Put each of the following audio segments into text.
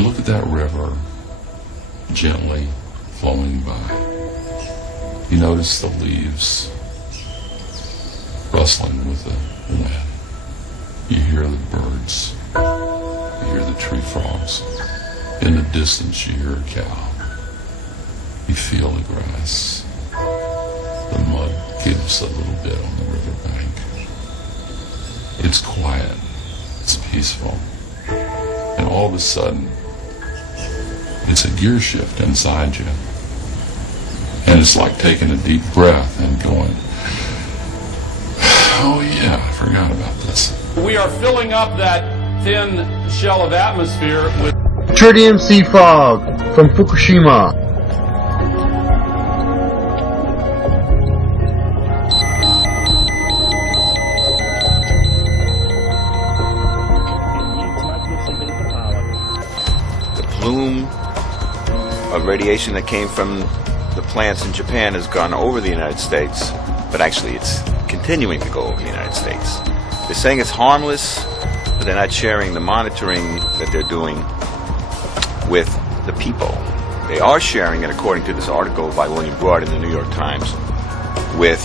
You look at that river gently flowing by. You notice the leaves rustling with the wind. You hear the birds. You hear the tree frogs. In the distance you hear a cow. You feel the grass. The mud gives a little bit on the riverbank. It's quiet. It's peaceful. And all of a sudden, it's a gear shift inside you. And it's like taking a deep breath and going, oh yeah, I forgot about this. We are filling up that thin shell of atmosphere with tritium sea fog from Fukushima. The plume of radiation that came from the plants in Japan has gone over the United States, but actually it's continuing to go over the United States. They're saying it's harmless, but they're not sharing the monitoring that they're doing with the people. They are sharing it, according to this article by William Broad in the New York Times, with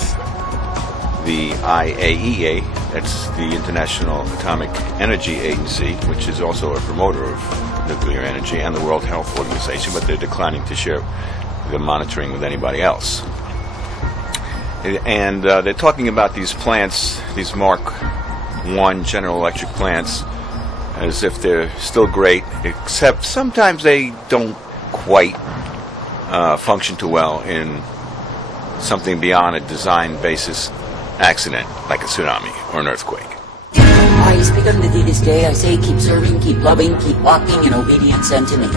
the IAEA, that's the International Atomic Energy Agency, which is also a promoter of nuclear energy, and the World Health Organization, but they're declining to share the monitoring with anybody else. And they're talking about these plants, these Mark I General Electric plants, as if they're still great, except sometimes they don't quite function too well in something beyond a design basis accident, like a tsunami or an earthquake. I speak unto thee this day, I say, keep serving, keep loving, keep walking in obedience unto me.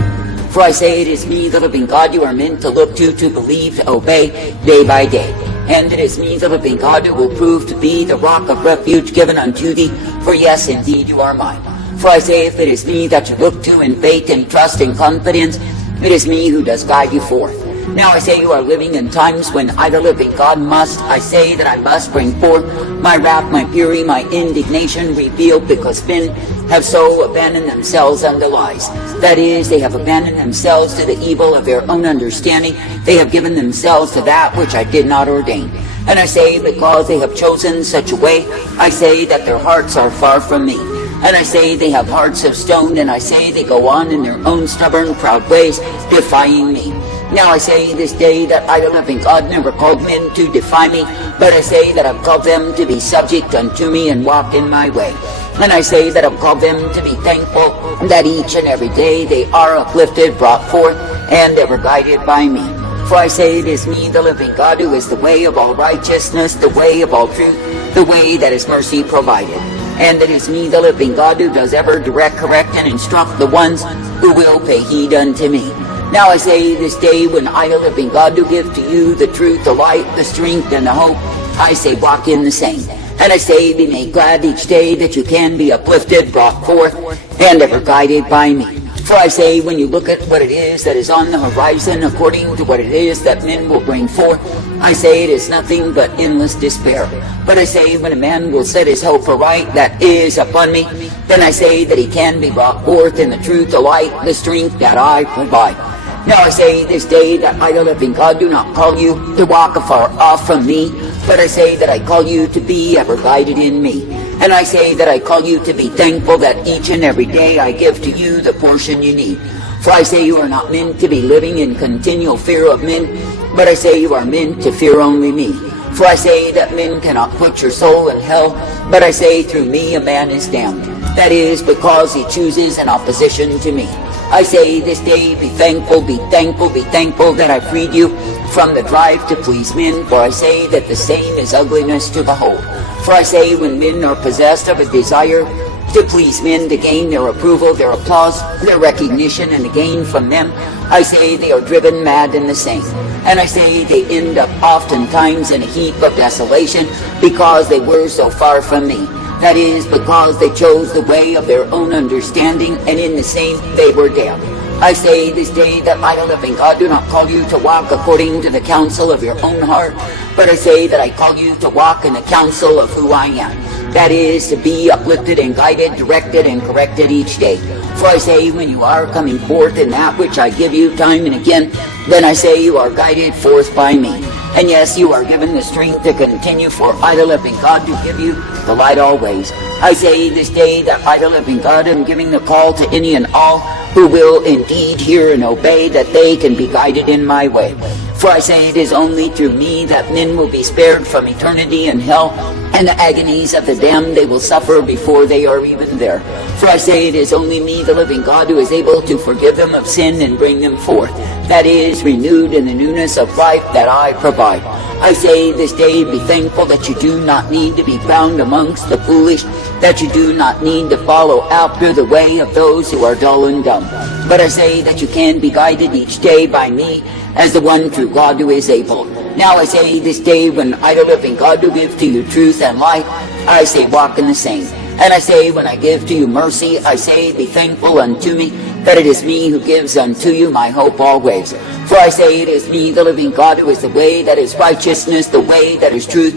For I say, it is me, the living God, you are meant to look to believe, to obey, day by day. And it is me, the living God, who will prove to be the rock of refuge given unto thee, for yes, indeed, you are mine. For I say, if it is me that you look to in faith and trust and confidence, it is me who does guide you forth. Now I say you are living in times when I, the living God, I say that I must bring forth my wrath, my fury, my indignation revealed, because men have so abandoned themselves unto lies. That is, they have abandoned themselves to the evil of their own understanding. They have given themselves to that which I did not ordain. And I say, because they have chosen such a way, I say that their hearts are far from me. And I say they have hearts of stone, and I say they go on in their own stubborn, proud ways, defying me. Now I say this day that I, the living God, never called men to defy me, but I say that I've called them to be subject unto me and walk in my way. And I say that I've called them to be thankful that each and every day they are uplifted, brought forth, and ever guided by me. For I say it is me, the living God, who is the way of all righteousness, the way of all truth, the way that is mercy provided. And it is me, the living God, who does ever direct, correct, and instruct the ones who will pay heed unto me. Now I say this day, when I, the living God, do give to you the truth, the light, the strength, and the hope, I say walk in the same. And I say be made glad each day that you can be uplifted, brought forth, and ever guided by me. For I say, when you look at what it is that is on the horizon, according to what it is that men will bring forth, I say it is nothing but endless despair. But I say, when a man will set his hope aright that is upon me, then I say that he can be brought forth in the truth, the light, the strength that I provide. Now I say this day that I, the living God, do not call you to walk afar off from me, but I say that I call you to be ever guided in me. And I say that I call you to be thankful that each and every day I give to you the portion you need. For I say you are not meant to be living in continual fear of men, but I say you are meant to fear only me. For I say that men cannot put your soul in hell, but I say through me a man is damned. That is because he chooses in opposition to me. I say this day, be thankful, be thankful, be thankful that I freed you from the drive to please men, for I say that the same is ugliness to behold. For I say when men are possessed of a desire to please men, to gain their approval, their applause, their recognition, and to gain from them, I say they are driven mad in the same. And I say they end up oftentimes in a heap of desolation because they were so far from me. That is, because they chose the way of their own understanding, and in the same they were damned. I say this day that I, the living God, do not call you to walk according to the counsel of your own heart, but I say that I call you to walk in the counsel of who I am. That is, to be uplifted and guided, directed and corrected each day. For I say, when you are coming forth in that which I give you time and again, then I say you are guided forth by me. And yes, you are given the strength to continue, for I, the living God, do give you the light always. I say this day that I, the living God, am giving the call to any and all who will indeed hear and obey, that they can be guided in my way. For I say it is only through me that men will be spared from eternity in hell, and the agonies of the damned they will suffer before they are even there. For I say it is only me, the living God, who is able to forgive them of sin and bring them forth. That is, renewed in the newness of life that I provide. I say this day, be thankful that you do not need to be found amongst the foolish, that you do not need to follow after the way of those who are dull and dumb. But I say that you can be guided each day by me, as the one true God who is able. Now I say this day, when I, the living God, do give to you truth and light, I say walk in the same. And I say, when I give to you mercy, I say, be thankful unto me, that it is me who gives unto you my hope always. For I say, it is me, the living God, who is the way that is righteousness, the way that is truth,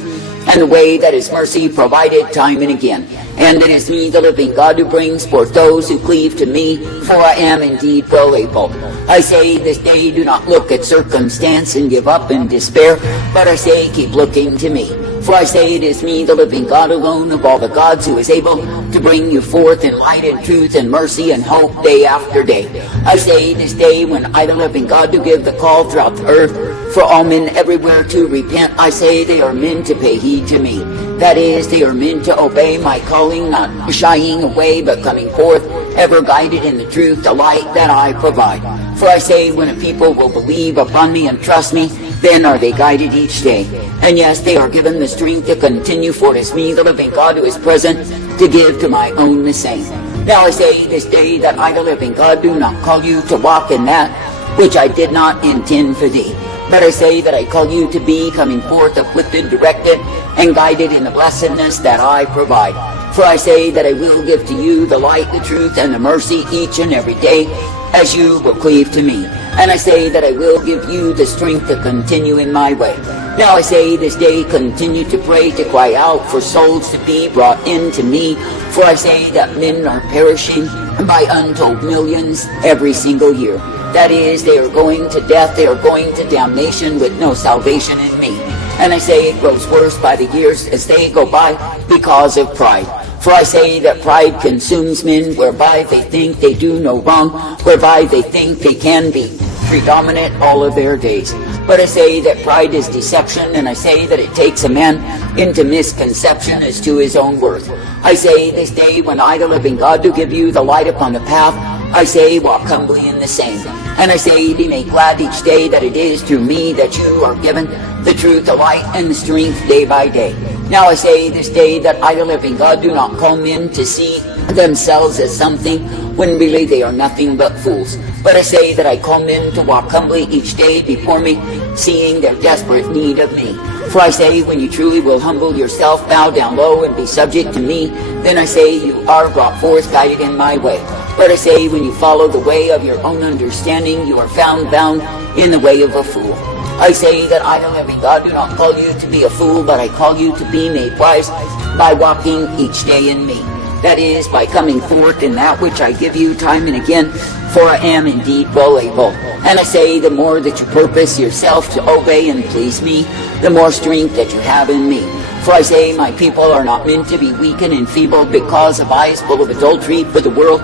and the way that is mercy, provided time and again. And it is me, the living God, who brings forth those who cleave to me, for I am indeed well able. I say this day, do not look at circumstance and give up in despair, but I say, keep looking to me. For I say it is me, the living God alone of all the gods, who is able to bring you forth in light and truth and mercy and hope day after day. I say this day, when I, the living God, do give the call throughout the earth for all men everywhere to repent, I say they are men to pay heed to me. That is, they are men to obey my calling, not shying away, but coming forth, ever guided in the truth, the light that I provide. For I say, when a people will believe upon me and trust me, then are they guided each day. And yes, they are given the strength to continue, for it is me, the living God, who is present to give to my own the same. Now I say this day that I, the living God, do not call you to walk in that which I did not intend for thee. But I say that I call you to be coming forth uplifted, directed, and guided in the blessedness that I provide. For I say that I will give to you the light, the truth, and the mercy each and every day, as you will cleave to me. And I say that I will give you the strength to continue in my way. Now I say this day, continue to pray, to cry out for souls to be brought into me. For I say that men are perishing by untold millions every single year. That is, they are going to death, they are going to damnation with no salvation in me. And I say it grows worse by the years as they go by because of pride. For I say that pride consumes men, whereby they think they do no wrong, whereby they think they can be predominant all of their days. But I say that pride is deception, and I say that it takes a man into misconception as to his own worth. I say this day, when I, the living God, do give you the light upon the path, I say, walk humbly in the same. And I say, be made glad each day that it is through me that you are given the truth, the light, and the strength day by day. Now I say this day that I, the living God, do not call men to see themselves as something when really they are nothing but fools. But I say that I call men to walk humbly each day before me, seeing their desperate need of me. For I say, when you truly will humble yourself, bow down low, and be subject to me, then I say you are brought forth guided in my way. But I say, when you follow the way of your own understanding, you are found bound in the way of a fool. I say that I, the living God, do not call you to be a fool, but I call you to be made wise by walking each day in me. That is, by coming forth in that which I give you time and again, for I am indeed well able. And I say, the more that you purpose yourself to obey and please me, the more strength that you have in me. For I say, my people are not meant to be weak and enfeebled because of eyes full of adultery for the world,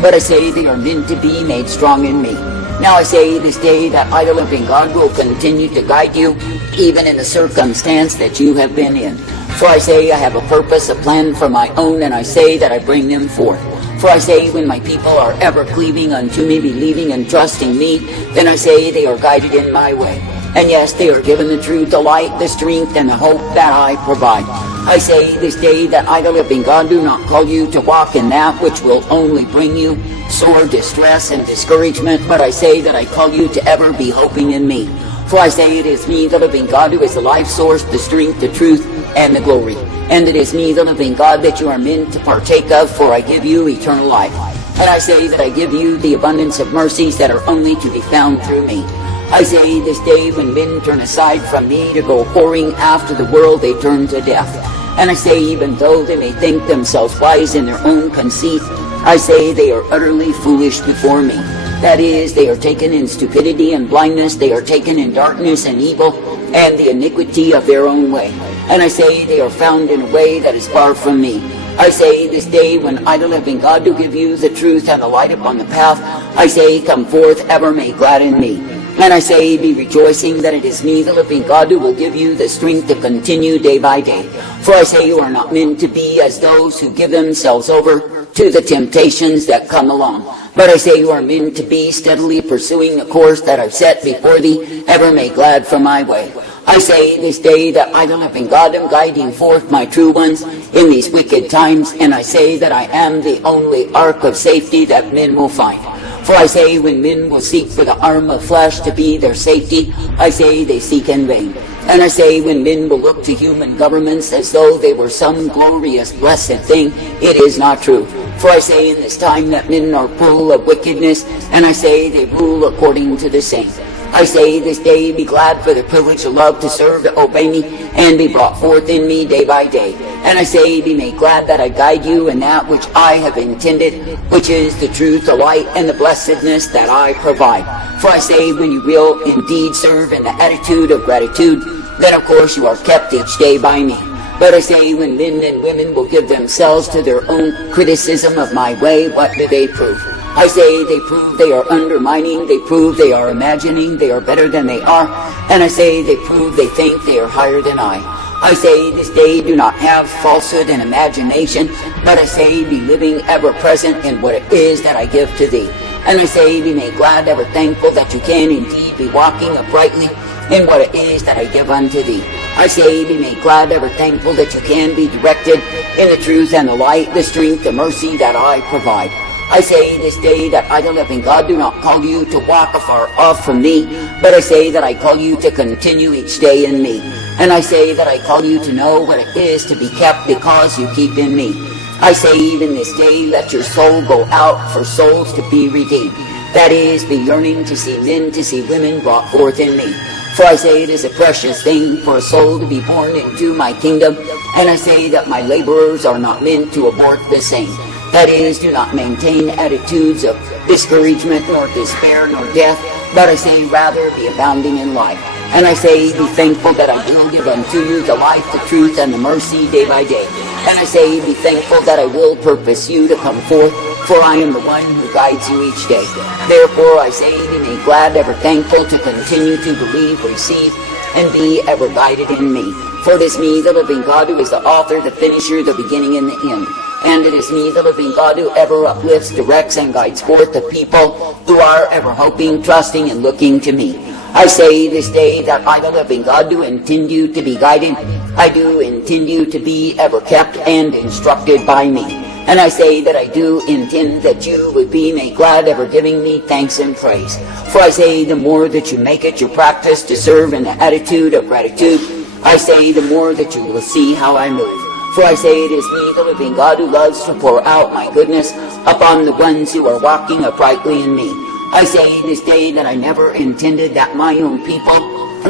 but I say they are meant to be made strong in me. Now I say this day that I, the living God, will continue to guide you, even in the circumstance that you have been in. For I say I have a purpose, a plan for my own, and I say that I bring them forth. For I say, when my people are ever cleaving unto me, believing and trusting me, then I say they are guided in my way. And yes, they are given the truth, the light, the strength, and the hope that I provide. I say this day that I, the living God, do not call you to walk in that which will only bring you sore distress and discouragement, but I say that I call you to ever be hoping in me. For I say it is me, the living God, who is the life source, the strength, the truth, and the glory. And it is me, the living God, that you are meant to partake of, for I give you eternal life. And I say that I give you the abundance of mercies that are only to be found through me. I say this day, when men turn aside from me to go whoring after the world, they turn to death. And I say, even though they may think themselves wise in their own conceit, I say they are utterly foolish before me. That is, they are taken in stupidity and blindness, they are taken in darkness and evil, and the iniquity of their own way. And I say they are found in a way that is far from me. I say this day, when I, the living God, do give you the truth and the light upon the path, I say, come forth, ever made glad in me. And I say, be rejoicing that it is me, the living God, who will give you the strength to continue day by day. For I say you are not meant to be as those who give themselves over to the temptations that come along. But I say you are meant to be steadily pursuing the course that I've set before thee, ever made glad for my way. I say this day that I, the living God, am guiding forth my true ones in these wicked times, and I say that I am the only ark of safety that men will find. For I say, when men will seek for the arm of flesh to be their safety, I say they seek in vain. And I say, when men will look to human governments as though they were some glorious, blessed thing, it is not true. For I say in this time that men are full of wickedness, and I say they rule according to the same. I say this day, be glad for the privilege of love to serve, to obey me, and be brought forth in me day by day. And I say, be made glad that I guide you in that which I have intended, which is the truth, the light, and the blessedness that I provide. For I say, when you will indeed serve in the attitude of gratitude, then of course you are kept each day by me. But I say, when men and women will give themselves to their own criticism of my way, what do they prove? I say they prove they are undermining, they prove they are imagining they are better than they are, and I say they prove they think they are higher than I. I say this day, do not have falsehood and imagination, but I say be living ever present in what it is that I give to thee. And I say be made glad, ever thankful that you can indeed be walking uprightly in what it is that I give unto thee. I say be made glad, ever thankful that you can be directed in the truth and the light, the strength, the mercy that I provide. I say this day that I, the living God, do not call you to walk afar off from me, but I say that I call you to continue each day in me. And I say that I call you to know what it is to be kept because you keep in me. I say even this day, let your soul go out for souls to be redeemed. That is, be yearning to see men, to see women brought forth in me. For I say it is a precious thing for a soul to be born into my kingdom, and I say that my laborers are not meant to abort the same. That is, do not maintain attitudes of discouragement, nor despair, nor death, but I say rather be abounding in life. And I say, be thankful that I will give unto you the life, the truth, and the mercy day by day. And I say, be thankful that I will purpose you to come forth, for I am the one who guides you each day. Therefore I say, be made glad, ever thankful to continue to believe, receive, and be ever guided in me. For it is me, the living God, who is the author, the finisher, the beginning, and the end. And it is me, the living God, who ever uplifts, directs, and guides forth the people who are ever hoping, trusting, and looking to me. I say this day that I, the living God, do intend you to be guided. I do intend you to be ever kept and instructed by me. And I say that I do intend that you would be made glad, ever giving me thanks and praise. For I say the more that you make it your practice to serve in the attitude of gratitude, I say the more that you will see how I move. For I say it is me, the living God, who loves to pour out my goodness upon the ones who are walking uprightly in me. I say this day that I never intended that my own people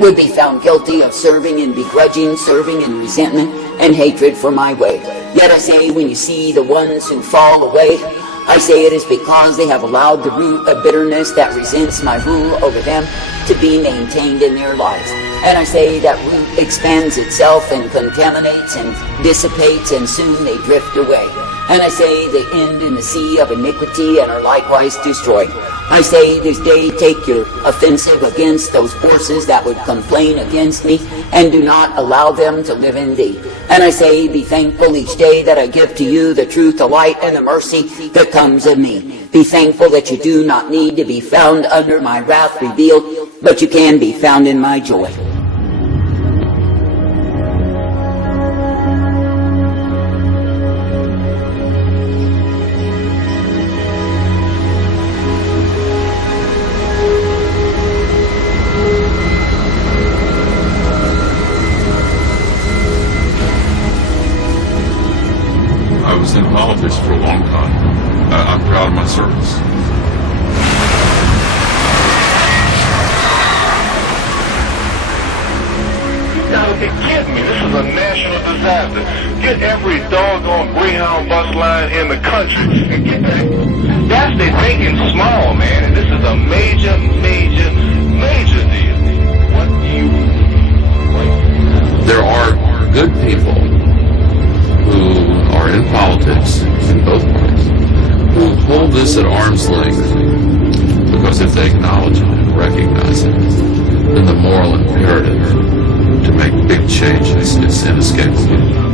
would be found guilty of serving in begrudging, serving in resentment and hatred for my way. Yet I say, when you see the ones who fall away, I say it is because they have allowed the root of bitterness that resents my rule over them to be maintained in their lives. And I say that root expands itself and contaminates and dissipates, and soon they drift away. And I say they end in the sea of iniquity and are likewise destroyed. I say this day, take your offensive against those forces that would complain against me, and do not allow them to live in thee. And I say, be thankful each day that I give to you the truth, the light, and the mercy that comes of me. Be thankful that you do not need to be found under my wrath revealed, but you can be found in my joy. I was in politics for a long time. I'm proud of my service. Get me. This is a national disaster. Get every doggone Greyhound bus line in the country and get that. That's their thinking small, man. And this is a major, major, major deal. What do you... There are good people who are in politics in both parties who hold this at arm's length because if they acknowledge it and recognize it, then the moral imperative to make big changes is inescapable.